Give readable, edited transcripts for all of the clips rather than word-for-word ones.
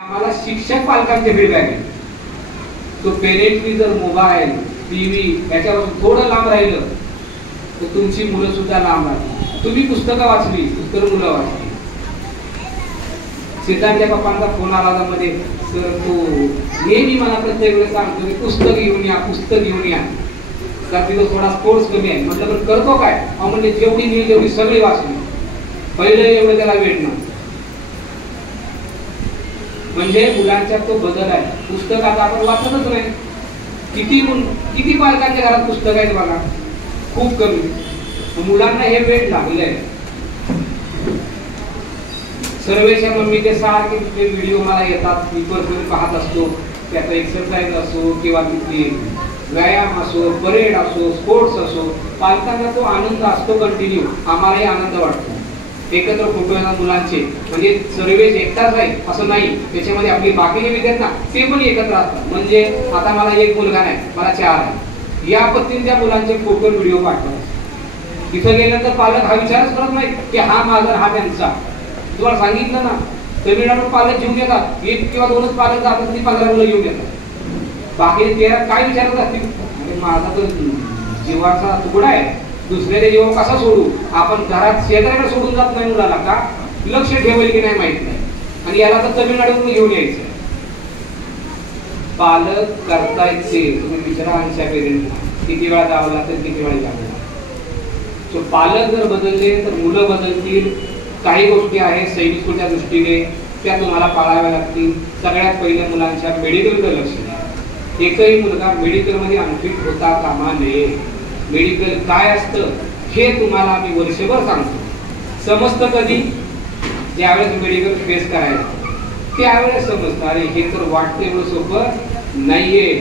आम्हाला शिक्षक पालकांचे फीडबॅक आहे. तो पेरेंटनी जर मोबाईल टीव्ही याच्यापासून थोडं लांब राहिलं तर तुमची मुलं सुद्धा लांब राहतील. तुम्ही पुस्तकं वाचली तर मुलं वाचली. सिद्धांतच्या पप्पांचा फोन आला मध्ये, सर तो नेहमी मला प्रत्येक वेळेस सांगतो की पुस्तक घेऊन या, पुस्तक घेऊन या. तर तिथं थोडा स्पोर्ट्स कमी आहे. म्हटलं पण करतो काय? म्हणजे जेवढी मी तेवढी सगळी वाचली. पहिलं एवढं त्याला वेळ ना. म्हणजे मुलांच्यात तो बदल आहे. पुस्तक आता आपण वाचतच नाही. किती पालकांच्या घरात पुस्तक आहेत बघा, खूप कमी. मुलांना हे वेळ लागलंय. सर्वेच्या मम्मीचे सारखे तिथे व्हिडिओ मला येतात, मी पर्सनली पाहत असतो. त्याचा एक्सरसाइज असो किंवा तिथली व्यायाम असो, परेड असो, स्पोर्ट्स असो, पालकांना तो आनंद असतो कंटिन्यू. आम्हालाही आनंद वाटतो. एकत्र फोटो येतात मुलांचे. म्हणजे सर्वेज एकटाच आहे असं नाही, त्याच्यामध्ये आपली बाकीचे विद्यार्थी ना ते पण एकत्र असतात. म्हणजे आता मला एक मुलगा नाही, मला 4 आहे. या पद्धतीने मुलांचे फोटो व्हिडिओ पाठवतात. तिथं गेल्यानंतर पालक हा विचारच करत नाही की हा माझा हा त्यांचा. तुम्हाला सांगितलं ना, तमिळनाडूत पालक घेऊन येतात, 1 किंवा 2च पालक जातात, 15 मुलं घेऊन येतात. बाकी 13 काय विचारत असतील? माझा तर जीवाचा तुकडा आहे, दुसऱ्याच्या जीव कसा सोडू? आपण घरात शेजाऱ्याला सोडून जात नाही मुलाला का? लक्ष ठेवेल की नाही माहित नाही. आणि याला तर तमिळनाडूतून घेऊन यायचं. पालक करतायत ते तुम्ही विचारा आमच्या पेरेंटला किती वेळा जावं लागतं, किती वेळा जावं लागतं. सो पालक जर बदलले तर मुलं बदलतील. काही गोष्टी आहेत सैनिक स्कूलच्या दृष्टीने त्या तुम्हाला पाळाव्या लागतील. सगळ्यात पहिले मुलांच्या मेडिकलकडे लक्ष द्या. एकही मुलगा मेडिकलमध्ये अनफिट होता कामा नये. मेडिकल काय असतं हे तुम्हाला मी वर्षभर सांगतो. समजतं कधी? ज्यावेळेस मेडिकल फेस करायचं त्यावेळेस समजतं. अरे हे तर वाटतं एवढं सोपं नाहीये.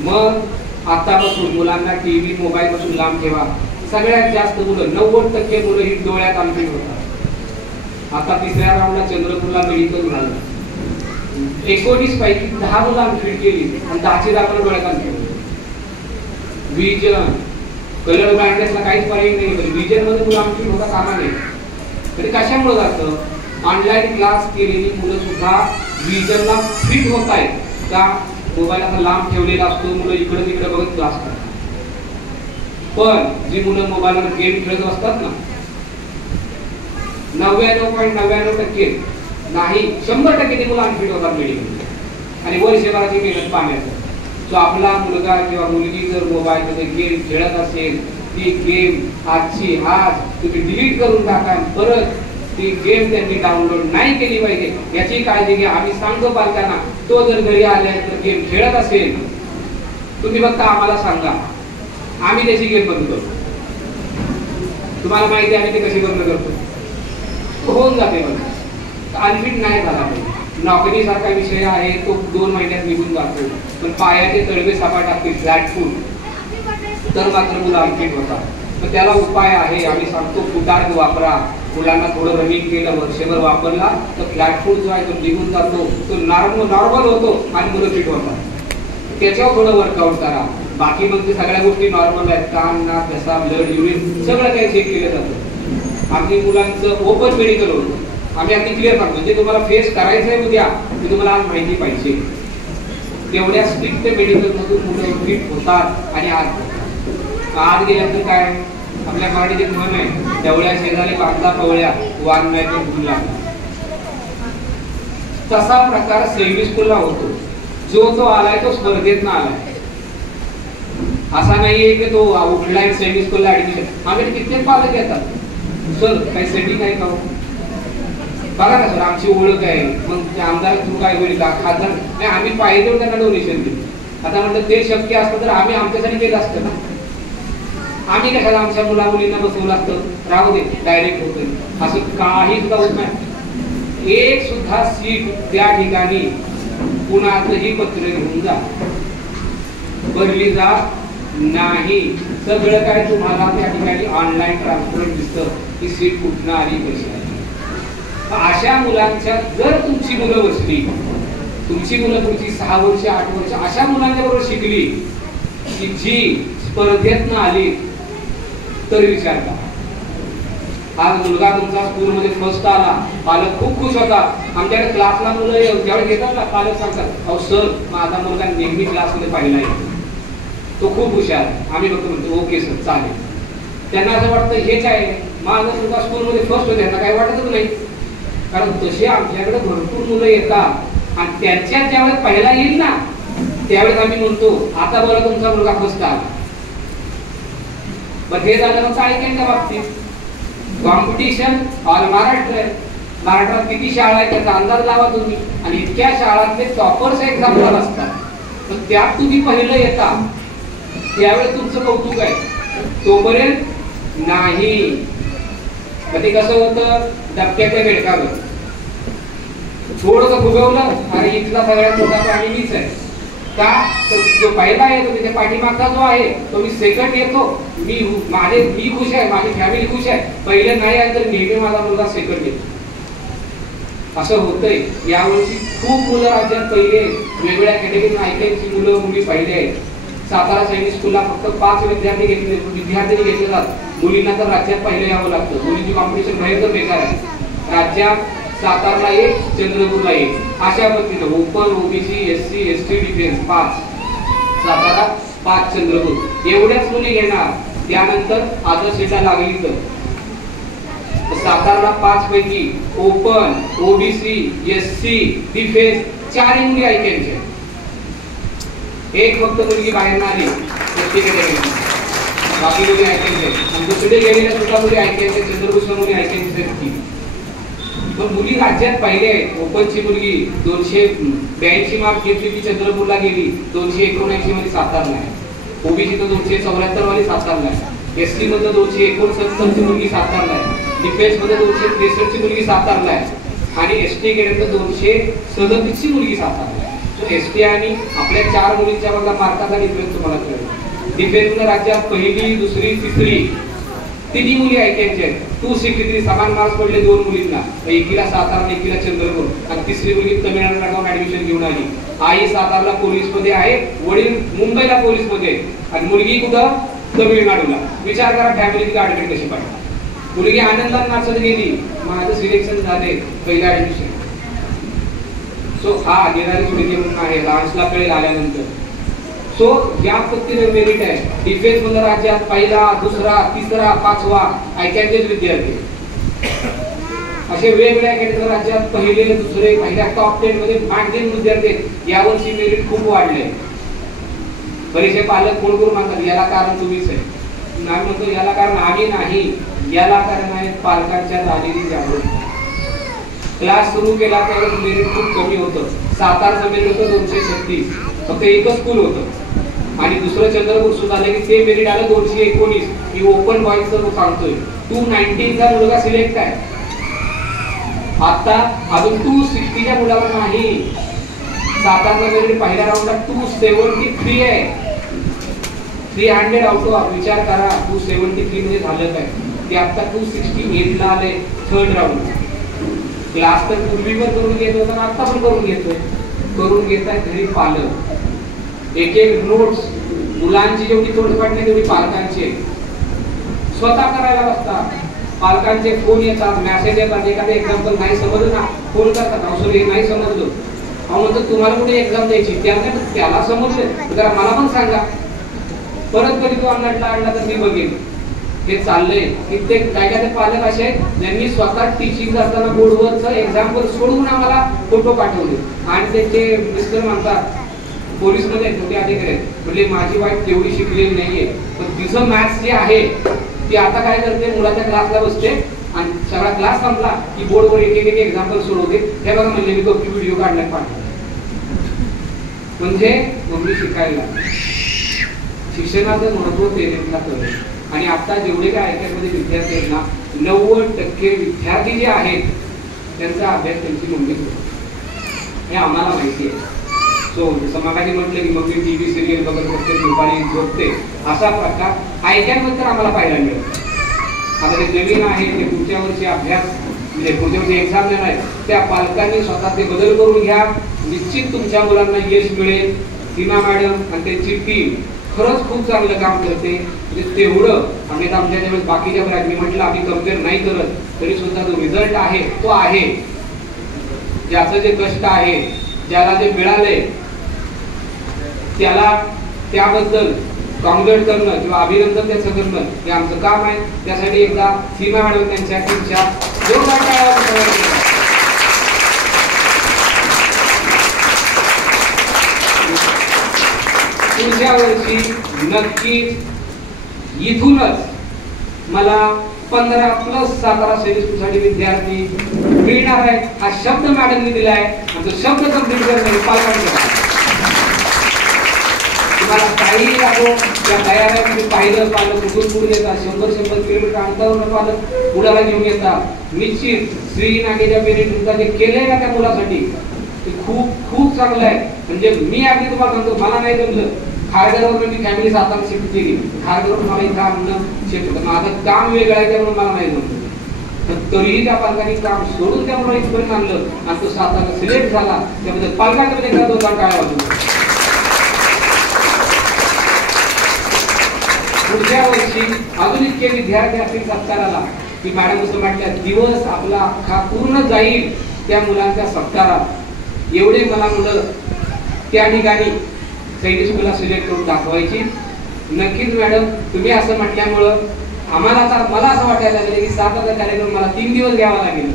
मग आतापासून मुलांना टीव्ही मोबाईल पासून लांब ठेवा. सगळ्यात जास्त मुलं 90% मुलं ही डोळ्यात अनफिट होतात. आता 3ऱ्या राऊंडला चंद्रपूरला मेडिकल झालं. 19 पैकी 10 मुलं अनफिट केली आणि 10ची दाखल डोळ्यात अनफिट. विजन कलर ब्लाइंडनेसला काहीच पर्याय नाही. विजन मध्ये मुलं अनफिट होता कामा नये. तरी कशामुळे जातं? ऑनलाईन क्लास केलेली मुलं सुद्धा विजनला फिट होत आहेत का? मोबाईल आता लांब ठेवलेला असतो, मुलं इकडे तिकडे बघत क्लास करतात. पण जी मुलं मोबाईलवर गेम खेळत असतात ना, 99.99% नाही 100% ती मुलं अनफिट होतात मेडिकल. आणि वर्षभराची मेहनत पाण्याचं. जो आपला मुलगा किंवा मुलगी जर मोबाईलमध्ये गेम खेळत असेल, ती गेम आजची आज तुम्ही डिलीट करून टाका. परत ती गेम त्यांनी डाउनलोड नाही केली पाहिजे याची काळजी घ्या. आम्ही सांगतो पालकांना, तो जर घरी आल्या तर गेम खेळत असेल, तुम्ही फक्त आम्हाला सांगा, आम्ही त्याची गेम बंद करतो. तुम्हाला माहिती आहे आम्ही ते कशी बंद करतो? होऊन जाते बंद. अनफिट नाही झाला पाहिजे. नोकरीसारखा विषय आहे तो 2 महिन्यात निघून जातो. पण पायाचे तळवे सपाट असतील, फ्लॅट फूट, तर मात्र मुलं अनफिट होतात. तर त्याला उपाय आहे. आम्ही सांगतो फुटार्ग वापरा. मुलांना थोडं रनिंग केलं, वर्षभर वापरला तर फ्लॅट फूट जो आहे तो निघून जातो, तो नॉर्मल होतो आणि मुलं फिट होतात. त्याच्यावर थोडं वर्कआउट करा. बाकी मग ते सगळ्या गोष्टी नॉर्मल आहेत. कान, नाक, घसा, ब्लड, युरिन सगळं काही चेक केलं जातं. आमची मुलांचं ओपन मेडिकल होतं. आम्ही अगदी क्लिअर सांगतो. म्हणजे तुम्हाला फेस करायचं आहे उद्या, ते तुम्हाला आज माहिती पाहिजे. तेवढ्या स्ट्रिक्ट मेडिकल मधून मुलं फिट होतात. आणि आज गेल्यानंतर काय आपल्या मराठीत एक म्हण आहे, तेवढ्या शेजारी बांधला पवळ्या वान नाही तो भुलला. तसा प्रकार सैनिक स्कूलला होतो. जो आलाय तो स्पर्धेत ना आलाय. असा नाहीये की तो उठलाय सैनिक स्कूलला ऍडमिशन. आम्ही कित्येक पालक येतात, सर काही सेटिंग आहे का? बघा ना सर आमची ओळख आहे. मग आमदार थ्रू काय होईल का? खासदार नाही. आम्ही पाहिजे त्यांना डोनेशन दिलं. आता म्हटलं ते शक्य असतं तर आम्ही आमच्यासाठी केलं असतं ना. आम्ही कशाला आमच्या मुला मुलींना बसवलं असतं? राहू दे, डायरेक्ट होतं. असं काही सुद्धा होत नाही. एक सुद्धा सीट त्या ठिकाणी कुणाचंही पत्र घेऊन जा भरली जा नाही. सगळं काय तुम्हाला त्या ठिकाणी ऑनलाईन ट्रान्सपरंट दिसतं की सीट कुठनं आली, कशी आली. अशा मुलांच्या जर तुमची मुलं बसली, तुमची मुलं पुढची 6 वर्ष 8 वर्ष अशा मुलांच्या बरोबर शिकली की जी स्पर्धेतनं आली तर विचार करा. आज मुलगा तुमचा स्कूलमध्ये फर्स्ट आला, पालक खूप खुश होतात. आमच्याकडे क्लासला मुलं ज्यावेळी येतात ना, पालक सांगतात अहो सर माझा मुलगा नेहमी क्लासमध्ये पहिला येतो, तो खूप हुशार. आम्ही फक्त म्हणतो ओके सर चालेल. त्यांना असं वाटतं हे काय माझा मुलगा स्कूलमध्ये फर्स्ट होते, त्यांना काही वाटतच नाही. कारण तसे आमच्याकडे भरपूर मुलं येतात आणि त्यांच्या ज्यावेळेस पहिला येईल ना त्यावेळेस आम्ही म्हणतो आता बरं तुमचा मुलगा फर्स्ट आला. पण हे झालं फक्त ऐकायच्या बाबतीत. कॉम्पिटिशन ऑल महाराष्ट्र आहे. महाराष्ट्रात किती शाळा आहेत त्याचा अंदाज लावा तुम्ही. आणि इतक्या शाळांतले टॉपर्स एक्झाम्पल असतात, पण त्यात तुम्ही पहिलं येता त्यावेळेस तुमचं कौतुक आहे, तोपर्यंत नाही. कधी कसं होतं धक्क्याच्या बेडकावर थोडंसं फुगवलं आणि इथला सगळ्यात मोठा प्राणी मीच आहे का, जो पहिला येतो त्याच्या पाठीमागचा जो आहे तो मी सेकंड येतो, मी खुश आहे, माझी फॅमिली खुश आहे. पहिले नाही आहे तर नेहमी माझा मुलगा सेकंड येतो. असं होतंय. यावर्षी खूप मुलं राज्यात पहिले, वेगवेगळ्या कॅटेगरीत ऐकायची मुलं मुली पहिले आहेत. सातारा सैनिक स्कूलला फक्त 5 विद्यार्थी घेतले जातात. मुलींना तर राज्यात पहिलं यावं लागतं. मुलींची कॉम्पिटिशन भयंकर बेकार आहे. राज्यात सातारला 1, चंद्रपूरला 1, अशा पद्धतीने open, OBC, SC, ST, defence 5, Satara 5, Chandrapur एवढ्याच मुली घेणार. त्यानंतर आदर्शला लागली तर सातारला 5 पैकी ओपन, ओबीसी, एससी, डिफेन्स 4 मुली ऐकायच्या. एक फक्त मुलगी बाहेर आली बाकी मुली ऐकायचे. आणि दुसरीकडे गेलेल्या सुद्धा मुली ऐकायचे, चंद्रपूरच्या मुली ऐकायची. पण मुली राज्यात पहिले आहेत. ओपनची मुलगी 282 मार्क घेतली ती चंद्रपूरला गेली, 279 मध्ये सातारला आहे. ओबीसी तर 274 वाली सातारला आहे. एससी मध्ये 269 ची मुलगी सातारला आहे. डिफेन्स मध्ये 263 ची मुलगी सातारला आहे. आणि एसटी केडर 237 ची मुलगी सातारला आहे. एसटी आणि आपल्या 4 मुलींच्या बघा मार्काचा डिफरन्स तुम्हाला कळेल. डिफेन्स मध्ये राज्यात पहिली, दुसरी, तिसरी तिन्ही मुली ऐकायच्या आहेत. 263 समान मार्क्स पडले 2 मुलींना, एकीला सातारा, एकीला चंद्रपूर. आणि तिसरी मुलगी तमिळनाडूला जाऊन ऍडमिशन घेऊन आली. आई सातारला पोलीस मध्ये आहे, वडील मुंबईला पोलीस मध्ये, आणि मुलगी कुठं तमिळनाडूला. विचार करा फॅमिलीची गाडी कशी पाहिजे. मुलगी आनंदात नाचत गेली, माझं सिलेक्शन झाले पहिला ऍडमिशन. सो हा घेणारी मुलगी म्हणून आहे, डान्सला कळेल आल्यानंतर. सो या पद्धतीने मेरिट आहे. डिफेन्स मध्ये राज्यात पहिला, दुसरा, तिसरा, 5वा ऐकायचेच विद्यार्थी. असे वेगवेगळ्या कॅटेगरी राज्यात पहिले, दुसरे, पहिल्या टॉप 10 मध्ये मॅक्झिमम विद्यार्थी. यावर्षी मेरिट खूप वाढले. बरेचसे पालक कोण करून म्हणतात याला कारण तुम्हीच आहे. नाही म्हणतो याला कारण आम्ही नाही, याला कारण आहे पालकांच्या झालेली जागृती. क्लास सुरू केला त्यावेळेस मेरिट खूप कमी होतं. सातारचं मेरिट होतं 236, फक्त एकच स्कूल होतं. आणि दुसरं चंद्रपूर सुरू झालं की ते मेरिट आलं 219. ही ओपन बॉईजचं सांगतोय. 219 चा मुलगा सिलेक्ट आहे. आता अजून 260 मुलावर नाही. सातारचा मेरिट पहिल्या राऊंडला 273 आहे. 300 आउट ऑफ. विचार करा 273 मध्ये झालं काय. ते आता 268 ला आले थर्ड राऊंड. क्लास तर पूर्वी पण करून घेत होता, आता पण करून घेतोय. करून घेताय घरी पालक. एक एक नोट्स मुलांची जेवढी तोडपाट नाही तेवढी पालकांची स्वतः करायला बसतात. पालकांचे फोन येतात, मेसेज येतात. एखादं एक्झाम्पल नाही समजलं ना, फोन करतात अवसर हे नाही समजलं. अहो म्हणतो तुम्हाला कुठे एक्झाम द्यायची, त्याला समजलं जरा मला पण सांगा. परत कधी तो अंगठला आणला तर मी बघेन. हे चाललंय. कित्येक काय काय पालक असे आहेत ज्यांनी स्वतः टीचिंग करताना बोर्डवरचं एक्झाम्पल सोडून आम्हाला फोटो पाठवले. आणि त्यांचे मिस्टर म्हणतात पोलीस मध्ये मोठे अधिकारी म्हणजे माझी वाईफ तेवढी शिकलेली नाहीये, पण तिचं मॅथ्स जे आहे ती आता काय करते, मुलाच्या क्लासला बसते आणि सगळा क्लास संपला की बोर्डवर एक एक एक्झाम्पल सोडवते. हे बघा म्हणजे मी तो व्हिडिओ काढण्यात पाठवतो. म्हणजे मम्मी शिकायला शिक्षणाचं महत्व पेरेंटला कळलं. आणि आता जेवढे काय ऐकायमध्ये विद्यार्थी आहेत ना, 90% विद्यार्थी जे आहेत त्यांचा अभ्यास त्यांची मम्मी करते. हे आम्हाला माहिती आहे. सो जसं मगाशी म्हटलं की मम्मी टीव्ही सिरियल बघत बसते, दुपारी झोपते, असा प्रकार ऐक्यांबद्दल आम्हाला पाहायला मिळतो. आता ते नवीन आहे ते पुढच्या वर्षी अभ्यास म्हणजे पुढच्या वर्षी एक्झाम देणार आहे, त्या पालकांनी स्वतः ते बदल करून घ्या. निश्चित तुमच्या मुलांना यश मिळेल. सीमा मॅडम आणि त्यांची टीम खरंच खूप चांगलं काम करते. म्हणजे तेवढं आम्ही आमच्या ज्यावेळेस बाकीच्या ब्रँचने म्हटलं आम्ही कम्पेअर नाही करत, तरी सुद्धा जो रिझल्ट आहे तो आहे. ज्याचं जे कष्ट आहे, ज्याला जे मिळाले त्याला त्याबद्दल कॉंग्रॅट करणं किंवा अभिनंदन त्याचं करणं हे आमचं काम आहे. त्यासाठी एकदा सीमा मॅडम त्यांच्या टीमच्या जोरदार टाळ्या वाजवा. पुढच्या वर्षी नक्कीच इथूनच मला 15+ सातारा सैनिक स्कूलसाठी विद्यार्थी मिळणार आहेत. हा शब्द मॅडमने दिलाय. आमचा शब्द कंप्लीट करणे पालकांचा. तुम्हाला काही लागो त्या तयार आहे. तुम्ही पाहिलं पालक कुठून पुढे येतात, 100 किलोमीटर अंतरावर पालक मुलाला घेऊन येतात. निश्चित श्री नागेच्या पेरेंट जे केलंय ना त्या मुलासाठी ते खूप खूप चांगलं आहे. म्हणजे मी अगदी तुम्हाला सांगतो, मला नाही जमलं. खारघरवर मी फॅमिली सातारा शिफ्ट केली. खारघरवर मला इथं आणणं शिफ्ट होतं. माझं काम वेगळं आहे त्यामुळे मला नाही जमलं. पण तरीही त्या पालकांनी काम सोडून त्या मुलाला इथपर्यंत आणलं आणि तो सातारा सिलेक्ट झाला. त्याबद्दल पालकांकडे एकदा जोरदार टाळ्या वाजवा. पुढच्या वर्षी अजून इतके विद्यार्थी असतील सत्काराला की मॅडम असं म्हटलं दिवस आपला अख्खा पूर्ण जाईल त्या मुलांच्या सत्कारात. एवढे मला मुलं त्या ठिकाणी सैनिक स्कूलला सिलेक्ट करून दाखवायची. नक्कीच मॅडम तुम्ही असं म्हटल्यामुळं आम्हाला आता मला असं वाटायला लागलं की 7 कार्यक्रम मला 3 दिवस घ्यावा लागेल.